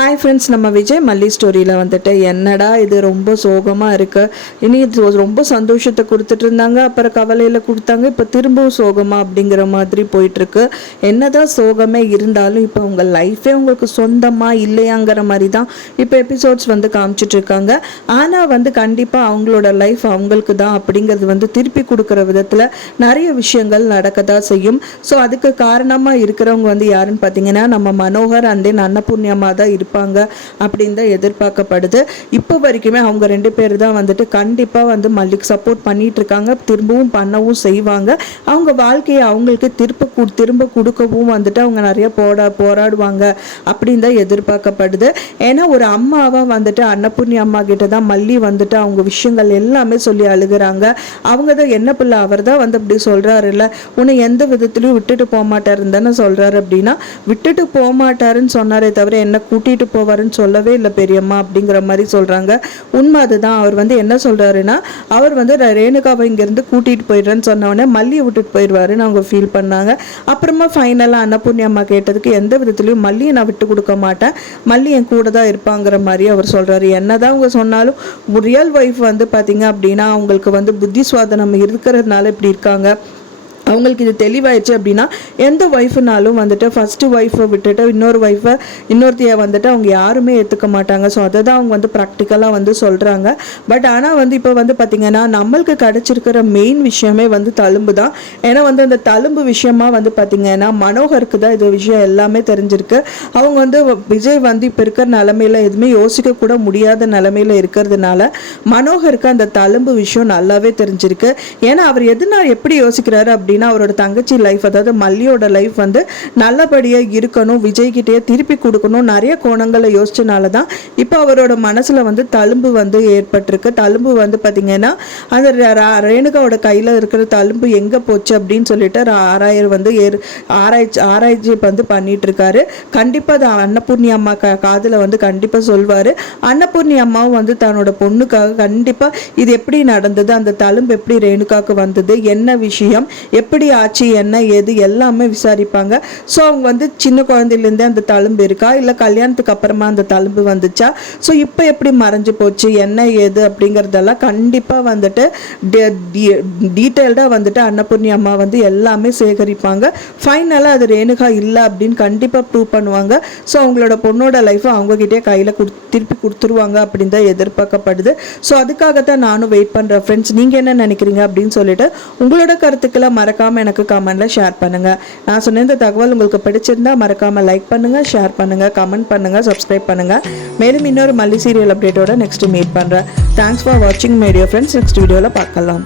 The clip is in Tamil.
ஹாய் ஃப்ரெண்ட்ஸ், நம்ம விஜய் மல்லி ஸ்டோரியில் வந்துட்டு என்னடா இது ரொம்ப சோகமாக இருக்குது, இனி இது ரொம்ப சந்தோஷத்தை கொடுத்துட்டு இருந்தாங்க, அப்புறம் கவலையில் கொடுத்தாங்க, இப்போ திரும்பவும் சோகமாக அப்படிங்கிற மாதிரி போயிட்டுருக்கு. என்னதான் சோகமே இருந்தாலும் இப்போ உங்கள் லைஃபே உங்களுக்கு சொந்தமாக இல்லையாங்கிற மாதிரி தான் இப்போ எபிசோட்ஸ் வந்து காமிச்சிட்ருக்காங்க. ஆனால் வந்து கண்டிப்பாக அவங்களோட லைஃப் அவங்களுக்கு தான் அப்படிங்கிறது வந்து திருப்பி கொடுக்குற விதத்தில் நிறைய விஷயங்கள் நடக்க தான் செய்யும். ஸோ அதுக்கு காரணமாக இருக்கிறவங்க வந்து யாருன்னு பார்த்தீங்கன்னா நம்ம மனோகர் அண்ட் தென் அன்னபூர்ணியமாக தான் இருப்பாங்க அப்படின்னு தான் எதிர்பார்க்கப்படுது. இப்போ வரைக்குமே அவங்க 2 பேர் தான் வந்துட்டு கண்டிப்பாக வந்து மல்லிக்கு சப்போர்ட் பண்ணிட்டு இருக்காங்க, திரும்பவும் பண்ணவும் செய்வாங்க. அவங்க வாழ்க்கையை அவங்களுக்கு திரும்ப கொடுக்கவும் வந்துட்டு அவங்க நிறைய போராடுவாங்க அப்படின்னு தான் எதிர்பார்க்கப்படுது. ஏன்னா ஒரு அம்மாவாக வந்துட்டு அன்னபூர்ணி அம்மா கிட்ட தான் மல்லி வந்துட்டு அவங்க விஷயங்கள் எல்லாமே சொல்லி அழுகுறாங்க. அவங்க தான் என்ன பிள்ளை அவர் தான் வந்து அப்படி சொல்கிறாருல்ல, உன்னை எந்த விதத்துலையும் விட்டுட்டு போக மாட்டாருன்னு தானே சொல்கிறாரு. அப்படின்னா விட்டுட்டு போக மாட்டாருன்னு சொன்னாரே தவிர என்ன கூட்டிகிட்டு போவாருன்னு சொல்லவே இல்லை பெரியம்மா அப்படிங்கிற மாதிரி சொல்கிறாங்க. உண்மை அதுதான். அவர் வந்து என்ன சொல்கிறாருன்னா, அவர் வந்து ரேணுகாவை இங்கேருந்து கூட்டிகிட்டு போயிடுறேன்னு சொன்னவொடனே மல்லியை விட்டுட்டு போயிடுவாருன்னு அவங்க ஃபீல் பண்ணாங்க. அப்புறமா ஃபைனலாக அன்னபூர்ணி அம்மா கேட்டதுக்கு எந்த விதத்துலையும் மல்லியை நான் விட்டு கொடுக்க மாட்டேன், மல்லி என் கூட தான் இருப்பாங்கிற மாதிரி அவர் சொல்கிறாரு. என்னதான் அவங்க சொன்னாலும் ரியல் ஒய்ஃப் வந்து பார்த்தீங்க அப்படின்னா அவங்களுக்கு வந்து புத்தி சுவாதனம் இருக்கிறதுனால இப்படி இருக்காங்க. அவங்களுக்கு இது தெளிவாயிடுச்சு அப்படின்னா எந்த ஒய்ஃப்னாலும் வந்துட்டு ஃபஸ்ட்டு ஒய்ஃபை விட்டுட்டு இன்னொருத்தையை வந்துட்டு அவங்க யாருமே ஏற்றுக்க மாட்டாங்க. ஸோ அதை தான் அவங்க வந்து ப்ராக்டிக்கலாக வந்து சொல்கிறாங்க. பட் ஆனால் வந்து இப்போ வந்து பார்த்திங்கன்னா நம்மளுக்கு கிடச்சிருக்கிற மெயின் விஷயமே வந்து தழும்பு தான். ஏன்னா வந்து அந்த தழும்பு விஷயமா வந்து பார்த்திங்கன்னா மனோகருக்கு தான் இது விஷயம் எல்லாமே தெரிஞ்சிருக்கு. அவங்க வந்து விஜய் வந்து இப்போ இருக்கிற நிலமையில எதுவுமே யோசிக்கக்கூட முடியாத நிலமையில இருக்கிறதுனால மனோகருக்கு அந்த தழும்பு விஷயம் நல்லாவே தெரிஞ்சிருக்கு. ஏன்னா அவர் எப்படி யோசிக்கிறாரு அப்படின்னா அவரோட தங்கச்சி லைஃப், அதாவது மல்லியோட லைஃப் வந்து நல்லபடியாக இருக்கணும், விஜய்கிட்டே திருப்பி கொடுக்கணும், நிறைய கோணங்களை யோசிச்சனால தான் இப்போ அவரோட மனசில் வந்து தழும்பு வந்து ஏற்பட்டிருக்கு. தழும்பு வந்து பார்த்திங்கன்னா அந்த ரேணுகாவோட கையில் இருக்கிற தழும்பு எங்கே போச்சு அப்படின்னு சொல்லிட்டு ஆராயர் வந்து ஆராய்ச்சி வந்து பண்ணிட்டு இருக்காரு. கண்டிப்பாக அது அன்னபூர்ணி அம்மா காதில் வந்து கண்டிப்பாக சொல்வார். அன்னபூர்ணி அம்மாவும் வந்து தன்னோட பொண்ணுக்காக கண்டிப்பாக இது எப்படி நடந்தது, அந்த தழும்பு எப்படி ரேணுகாவுக்கு வந்தது, என்ன விஷயம், எப்படி ஆச்சு, என்ன ஏது எல்லாமே விசாரிப்பாங்க. ஸோ அவங்க வந்து சின்ன குழந்தையிலேருந்தே அந்த தழும்பு இருக்கா, இல்லை கல்யாணத்துக்கு அப்புறமா அந்த தழும்பு வந்துச்சா, ஸோ இப்போ எப்படி மறைஞ்சு போச்சு, என்ன ஏது அப்படிங்கிறதெல்லாம் கண்டிப்பாக வந்துட்டு டீட்டெயில்டாக வந்துட்டு அன்னபூர்ணி அம்மா வந்து எல்லாமே சேகரிப்பாங்க. ஃபைனலாக அது ரேணுகா இல்லை அப்படின்னு கண்டிப்பாக ப்ரூவ் பண்ணுவாங்க. ஸோ அவங்களோட பொண்ணோட லைஃப்பை அவங்ககிட்டே கையில் திருப்பி கொடுத்துருவாங்க அப்படின்னு தான் எதிர்பார்க்கப்படுது. ஸோ அதுக்காகத்தான் நானும் வெயிட் பண்ணுறேன். ஃப்ரெண்ட்ஸ், நீங்கள் என்ன நினைக்கிறீங்க அப்படின்னு சொல்லிட்டு உங்களோட கருத்துக்களை மறக்காமல் எனக்கு கமெண்ட்டில் ஷேர் பண்ணுங்கள். நான் சொன்ன இந்த தகவல் உங்களுக்கு பிடிச்சிருந்தா மறக்காமல் லைக் பண்ணுங்கள், ஷேர் பண்ணுங்கள், கமெண்ட் பண்ணுங்கள், சப்ஸ்கிரைப் பண்ணுங்கள். மேலும் இன்னொரு மல்லி சீரியல் அப்டேட்டோட நெக்ஸ்ட் மீட் பண்ணுறேன். தேங்க்ஸ் ஃபார் வாட்சிங் மை டியர் ஃப்ரெண்ட்ஸ். நெக்ஸ்ட் வீடியோவில் பார்க்கலாம்.